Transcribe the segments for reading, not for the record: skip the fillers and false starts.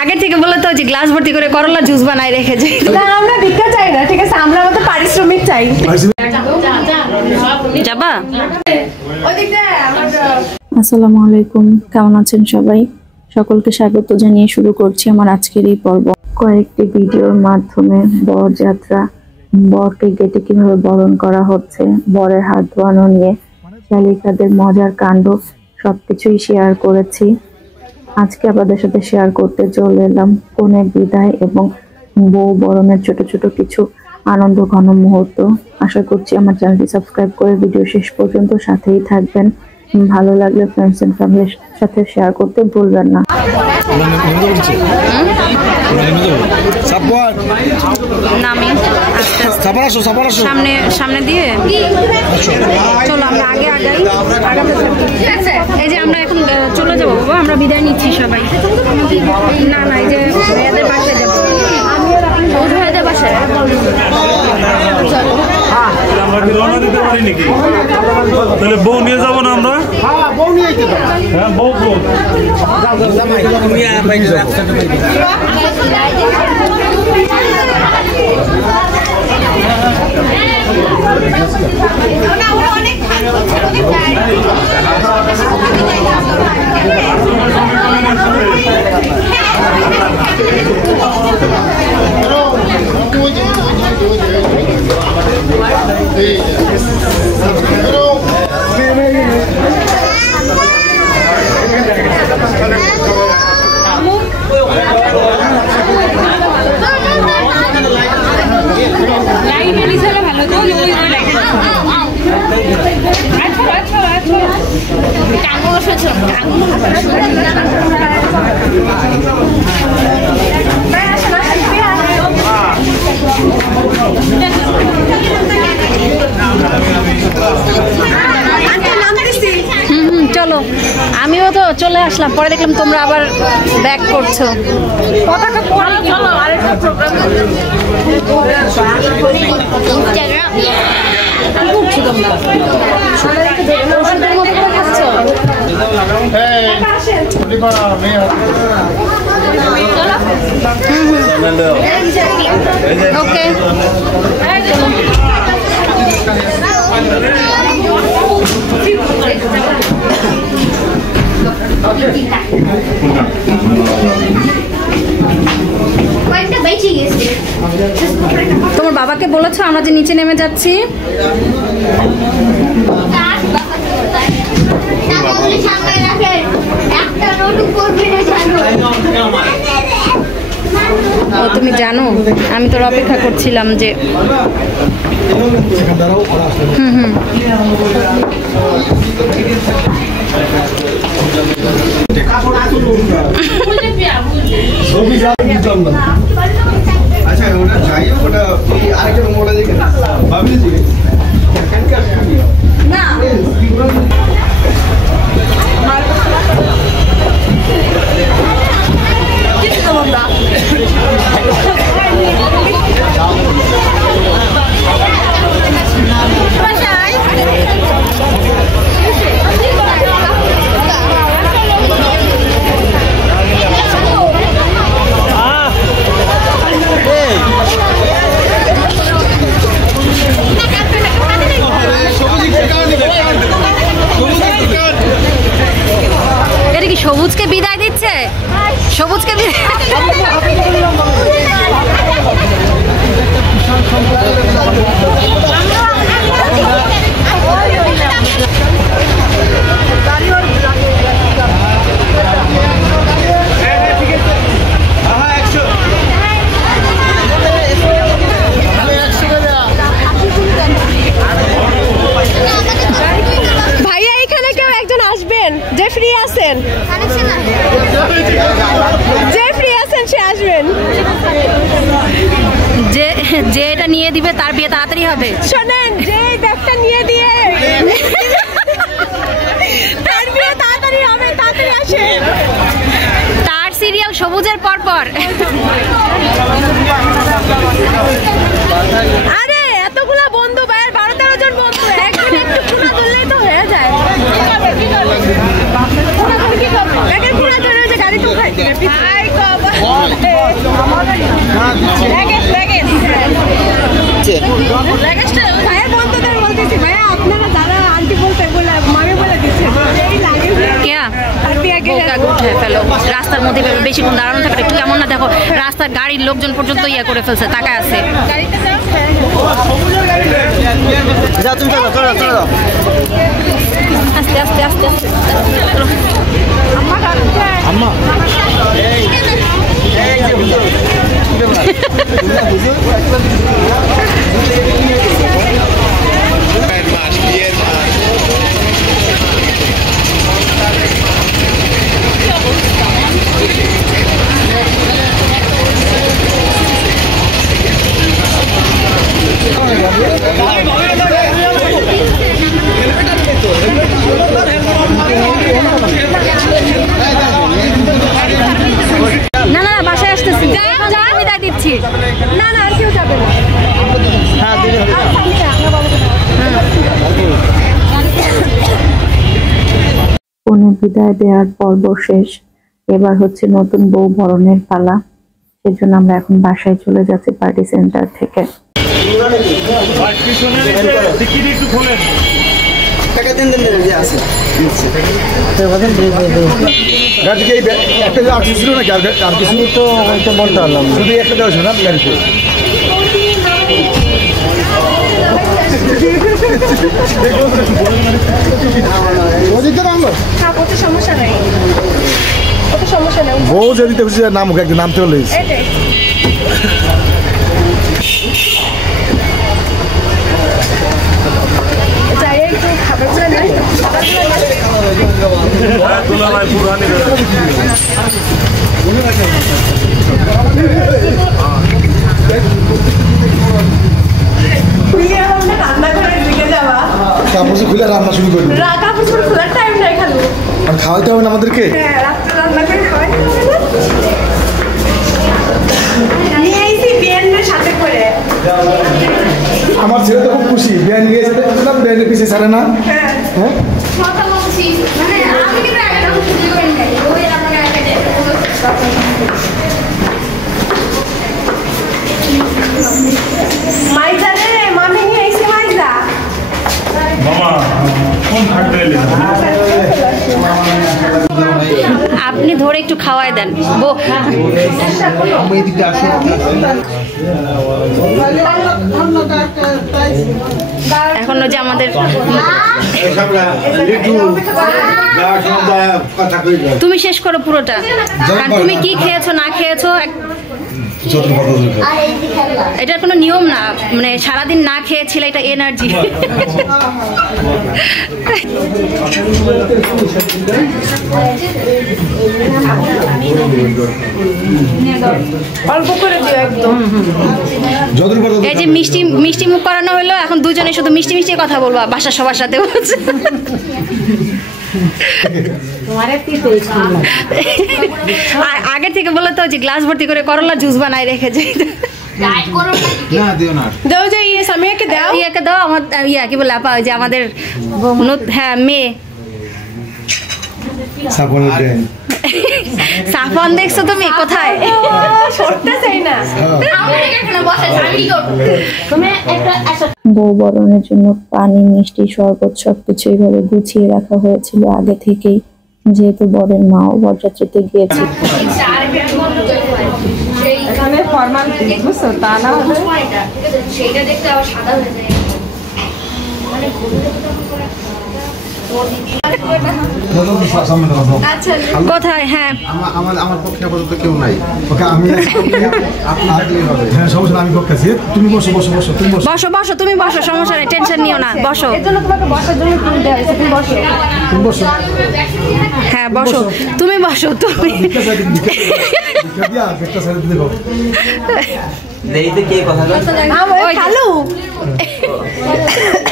আগে থেকে বলে তো যে গ্লাস ভর্তি করে করলা জুস বানাই রেখে যাই। না আমরা ভিক্ষা চাই না, ঠিক আছে, আমরা আমাদের পারিশ্রমিক চাই। যাবা? আসসালামু আলাইকুম, কেমন আছেন সবাই? সকলকে স্বাগত জানিয়ে শুরু করছি আমার আজকের এই পর্ব। কয়েকটি ভিডিওর মাধ্যমে বরযাত্রা, বরকে গেটে কিভাবে বরণ করা হচ্ছে, বরের হাত ধোয়ানো নিয়ে শালিকাদের মজার কাণ্ড সবকিছুই শেয়ার করেছি। আজকে আপনাদের সাথে শেয়ার করতে চলে এলাম কনের বিদায় এবং বউ বরণের ছোট ছোট কিছু আনন্দ ঘন মুহূর্ত। আশা করছি আমার চ্যানেলটি সাবস্ক্রাইব করে ভিডিও শেষ পর্যন্ত সাথেই থাকবেন। ভালো লাগলে ফ্রেন্ডস এন্ড ফ্যামিলির সাথে শেয়ার করতে ভুলবেন না। সামনে দিয়ে চলো, আমরা আগে আগাই, আগাতে থাকি। এই যে আমরা এখন চলে যাবো বাবা, আমরা বিদায় নিচ্ছি সবাই। না না, এই যে ভাইয়াদের বাসায় যাবো, ভাইয়াদের বাসায়। আমরা কি রওনা দিতে পারি নাকি? তাহলে বউ নিয়ে যাবো না আমরা? হ্যাঁ, বউ নিয়ে যেতে পারি। হ্যাঁ, বউ চলো, আমিও তো চলে আসলাম, পরে দেখলাম তোমরা আবার ব্যাক করছো। ওকে, তোমার বাবাকে বলেছো আমরা যে নিচে নেমে যাচ্ছি? ও তুমি জানো, আমি তোর অপেক্ষা করছিলাম যে আচ্ছা ওটা যাই হোক, ওটা আরেকটা মোড়া দেখে ভাবলি না সবুজকে বিদায় দিচ্ছে, সবুজকে বিদায়। ভাইয়া এখানে কেউ একজন আসবেন যে ফ্রি আছেন, যে ফ্রি আছেন সে আসবেন। যে এটা নিয়ে দিবে তার বিয়ে তাড়াতাড়ি হবে। শোনেন, যে ব্যাগটা নিয়ে দিয়ে তার বিয়ে তাড়াতাড়ি হবে, তাড়াতাড়ি আসে। তার সিরিয়াল সবুজের পর পর। আরে এতগুলা বন্ধু, ভাইয়ের 12-13 জন বন্ধু, একদিন একটু খুনা ধরলেই তো হয়ে যায়। কি করবে? গাড়ি তো খাই ভাইয়া বন্ধুদের বলতেছি ভাইয়া আপনারা যারা আন্টি বলতে বলে মামি বলে দিচ্ছে এই লাগে ফেলো রাস্তার মধ্যে বেশিক্ষণ দাঁড়ানো থাকলে একটু কেমন না দেখো রাস্তার গাড়ির লোকজন পর্যন্ত ইয়া করে ফেলছে তাকায় আছে আস্তে আস্তে আস্তে আস্তে না না বাসায় আসতেছি বিদায় দিচ্ছি না না আর কেউ যাবে না কনের বিদায় দেওয়ার পর্ব শেষ। এবার হচ্ছে নতুন বউ বরণের পালা। সেজন্য আমরা এখন বাসায় চলে যাচ্ছি পার্টি সেন্টার থেকে। সমস্যা নেই বউ যদি নাম একদিন নামতে হলে কাপড় খুলে রান্না শুরু করবি আর খাওয়াইতে হবে না আমাদেরকে আমার ছেলে তো খুব খুশি ব্যান নিয়ে যেতে বলছিলাম ব্যানের পিছিয়ে ছাড়ে না হ্যাঁ আপনি ধরে একটু খাওয়াই দেন এখন যে আমাদের তুমি শেষ করো পুরোটা কারণ তুমি কি খেয়েছো না খেয়েছো এটা কোনো নিয়ম না মানে সারাদিন না খেয়েছিলে এটা এনার্জি অল্প করে দিও একদম এই যে মিষ্টি মিষ্টি মুখ করানো হলো এখন দুজনে শুধু মিষ্টি মিষ্টি কথা বলবা বাসার সবার সাথে বলছে আগে থেকে বলে তো যে গ্লাস ভর্তি করে করলা জুস বানাই রেখেছে দাও যে ইয়ে সামিয়াকে দাও ইয়াকে দাও আমার ইয়া কি বলে আপা যে আমাদের হ্যাঁ মেয়ে সাফন দেখছো তুমি কোথায় বউ বরণের জন্য পানি মিষ্টি শরবত সবকিছু এইভাবে গুছিয়ে রাখা হয়েছিল আগে থেকেই, যেহেতু বরের মাও বরযাত্রীতে গিয়েছে। কোথায়? হ্যাঁ আমার পক্ষে আপাতত কেউ নাই, আমি সমস্যা আমি পক্ষে আছি। তুমি বসো বসো বসো তুমি বসো বসো তুমি বসো, সমস্যা নেই, টেনশন নিও না, বসো। তুমি বসো। হ্যাঁ বসো, তুমি বসো। তুমি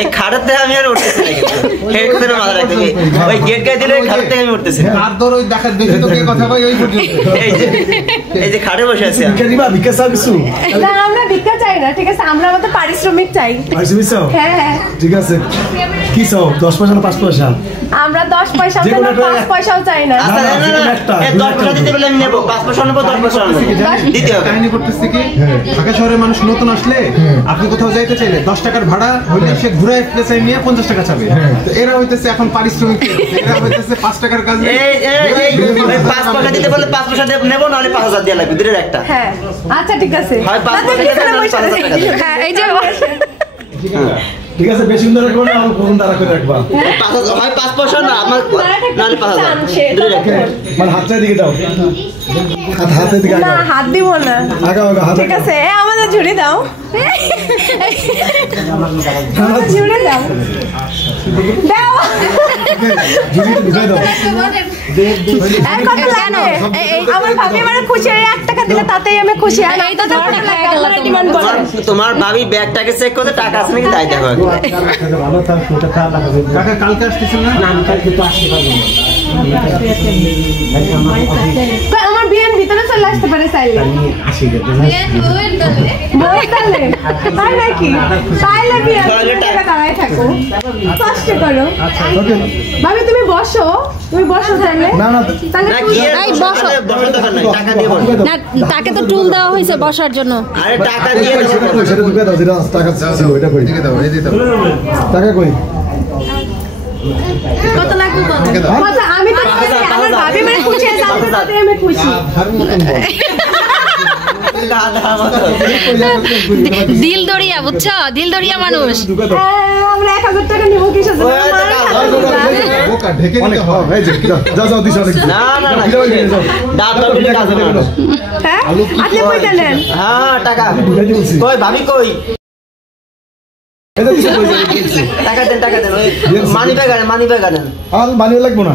এই খাটাতে আমি আর উঠতেছি না, হেড করে মাথা রাখতে ওই গেট গায়ে দিলে খাট থেকে আমি উঠতেছি না। আর ধর ওই দেখা দেখি তো কে কথা কই ওই পর্যন্ত। এই যে খাটে বসে আছি আমি। ভিক্ষা ভিক্ষা চাও কিছু? না আমরা ভিক্ষা চাই না, ঠিক আছে, আমরা আমাদের পারিশ্রমিক চাই। পারিশ্রমিক চাও? হ্যাঁ হ্যাঁ ঠিক আছে। কি চাও 10 পয়সা না 5 পয়সা? আমরা 10 পয়সা চাই না 5 পয়সাও চাই না। আচ্ছা না 10 পয়সা দিতে বলে আমি নেব, 5 পয়সা নেব, 10 পয়সা নেব, দিতে হবে। কাহিনী করতেছে কি ঢাকা শহরে মানুষ নতুন আসলে আপনি কোথাও যাইতে চাইলে 10 টাকার ভাড়া হইলে সে ঘুরে আসতে চাই নিয়ে 50 টাকা চাবে। তো এরা হইতেছে এখন পারিশ্রমিক, এরা হইতেছে 5 টাকার কাজ। এই 5 পয়সা দিতে বলে 5 পয়সা নেব, নাহলে 5000 দেয়া লাগবে, দুটোর একটা। হ্যাঁ আচ্ছা ঠিক আছে। হয় 5 পয়সা দেবেন, নাহলে 5000 টাকা দেবেন। হ্যাঁ এই যে ঠিক আছে, বেশি সুন্দর রাখবো না, আমার কোন দাঁড়া করে রাখবা। 5000 হয় 5 পয়সা না আমার, নাহলে 5000, দুটোর একটা। মানে হাতটা দিকে দাও, হাতের দিকে না আগাও, হাত দিব না। আগাও হাত। ঠিক আছে আমাদের ঝুড়ি দাও, ঝুড়ি দাও দাও। ঢুকাই দাও। কত লাগবে? আমার ভাবি মানে খুশি, 1 টাকা দিলে তাতেই আমি খুশি। আর এই তো ডিমান্ড বলে তোমার ভাবি ব্যাগটাকে চেক করতে টাকা আছে নাকি তাই দেখো। ভালো থাক, ওটা খা লাগবে। কাকা কালকে আসতেছেন না? না আমি কালকে তো আসতে পারবো না। আমার বিয়ের ভিতরে চলে আসতে পারে চাইলে। আসি গে বলতালে তাই নাকি? তাইলে বিয়ে টাকা দাঁড়ায় থাকো, কষ্ট করো। ওকে ভাবি তুমি বসো, তুমি বসো চাইলে। না না তাহলে না কি এর বসার দরকার নাই, টাকা দিয়ে বসো। না তাকে তো টুল দেওয়া হয়েছে বসার জন্য। আরে টাকা দিয়ে দাও। সেটা ঢুকে দাও, যেটা টাকা ছিল ওইটা কই দিকে দাও, এই দিতে টাকা কই? কত লাগবে কত? আচ্ছা আমি তো আমার ভাবি মানে খুশি আছে, তাতে আমি খুশি। দিল দরিয়া বুঝছো, দিল দরিয়া মানুষ। আমরা 1000 টাকা নিব কিসের জন্য? বোকা ঢেকে অনেক দিতে হয়। এই যে যাও যাও দিছ অনেক। না না না দাদা দিলে কাজ হবে না। হ্যাঁ আপনি কইতে নেন। হ্যাঁ টাকা ঢুকাই দিছি। কই ভাবি কই? এটা দিছ কইছে। টাকা দেন ওই মানি ব্যাগ আনেন। আর মানি লাগবো না,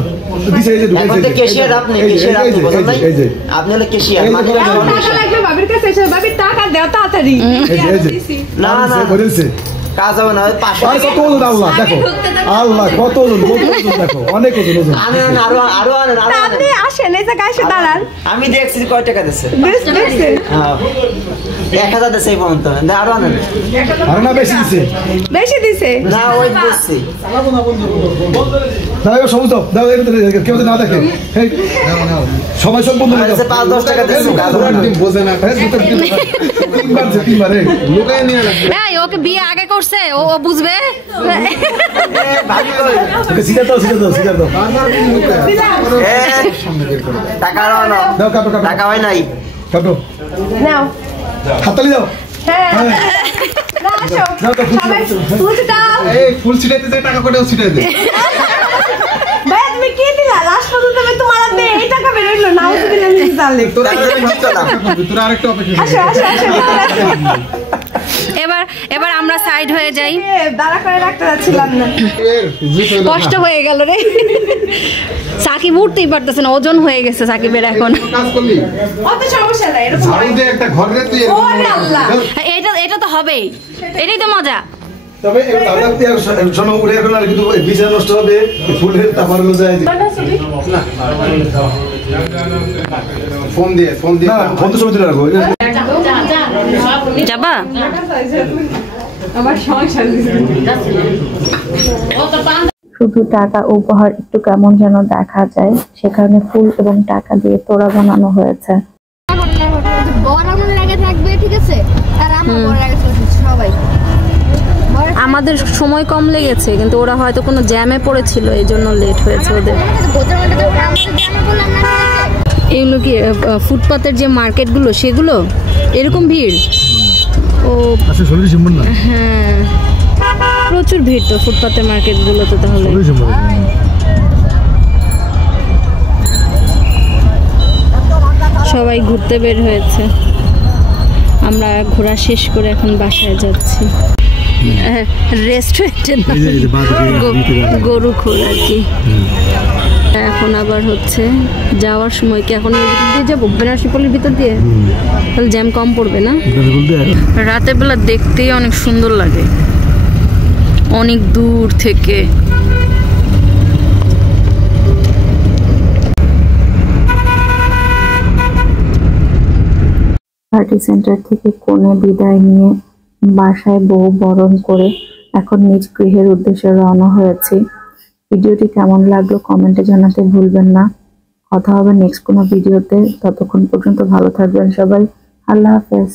দিছে এই যে ঢুকাইছে। এখন তো ক্যাশিয়ার আপনি, ক্যাশিয়ার আপনি বুঝেন নাই? এই যে আপনি হলো ক্যাশিয়ার, মানি ব্যাগ টাকা লাগবে ভাবির কাছে এসে, ভাবি টাকা দাও তাড়াতাড়ি। এই যে না না বলেছে কাজ হবে না, 500 আর কত ওজন আল্লাহ দেখো, আল্লাহ কত ওজন দেখো, অনেক ওজন। আনেন আরো আনেন। আপনি আসেন এই জায়গায় এসে দাঁড়ান। আমি দেখছি কয় টাকা দিচ্ছে। দেখছেন 1000 দিচ্ছে এই পর্যন্ত, আরো আনেন। আর না বেশি দিছে, বেশি দিছে না ওই দিচ্ছি। দাও সমস্ত দাও, কেউ না দেখে সবাই সব বন্ধু 5-10 টাকা দিচ্ছে। বোঝে না তিনবার লুকায় নিয়ে লাগবে। এই ওকে বিয়ে আগে করছে, ও বুঝবে। ভাবি কই? সিগার দাও টাকা আনো না, দাও, কাটো টাকা হয় নাই। কাটো নাও। হাততালি দাও। হ্যাঁ না আসো সবাই ফুল দাও। এই ফুল ছিটাইতে যে টাকা কটাও ছিটাই দে। ভাই তুমি কি দিলা? লাস্ট পর্যন্ত আমি তোমার হাতে এই টাকা বের হইলো না, ওই দিন আমি জানলে। তোরা আরেকটা অপেক্ষা আসো আসো আসো এবার আমরা সাইড হয়ে যাই। দাঁড়া করে রাখতে যাচ্ছিলাম না, কষ্ট হয়ে গেল রে। সাকিব উঠতেই পারতেছে না, ওজন হয়ে গেছে সাকিবের এখন। কাজ করলি অত সমস্যা নাই, এরকম ঝাড়ু দিয়ে একটা ঘর রে তুই ওরে আল্লাহ। এটা তো হবেই, এটাই তো মজা। তবে শোনো উড়ে এখন আর কিন্তু বিছানা নষ্ট হবে, ফুলের তামার যায় ফোন দিয়ে না, ফোন তো সময় তুলে রাখো। যাবা? আমার সমস্যা শুধু টাকা উপহার একটু কেমন যেন দেখা যায়, সেখানে ফুল এবং টাকা দিয়ে তোড়া বানানো হয়েছে। আমাদের সময় কম লেগেছে, কিন্তু ওরা হয়তো কোনো জ্যামে পড়েছিল, এই জন্য লেট হয়েছে ওদের। এগুলো কি ফুটপাতের যে মার্কেটগুলো সেগুলো এরকম ভিড়? ও হ্যাঁ, প্রচুর ভিড় তো ফুটপাতের মার্কেটগুলো তো। তাহলে সবাই ঘুরতে বের হয়েছে, আমরা ঘোরা শেষ করে এখন বাসায় যাচ্ছি। রেস্টুরেন্টে গরু খোর আর কি। এখন আবার হচ্ছে যাওয়ার সময় কি এখন দিয়ে যাবো বেনারসি পল্লীর ভিতর দিয়ে, তাহলে জ্যাম কম পড়বে না? রাতের বেলা দেখতেই অনেক সুন্দর লাগে, অনেক দূর থেকে। পার্টি সেন্টার থেকে কোণে বিদায় নিয়ে বাসায় বউ বরণ করে এখন নিজ গৃহের উদ্দেশ্যে রওনা হয়েছি। ভিডিওটি কেমন লাগলো কমেন্টে জানাতে ভুলবেন না। কথা হবে নেক্সট কোনো ভিডিওতে। ততক্ষণ পর্যন্ত ভালো থাকবেন সবাই। আল্লাহ হাফেজ।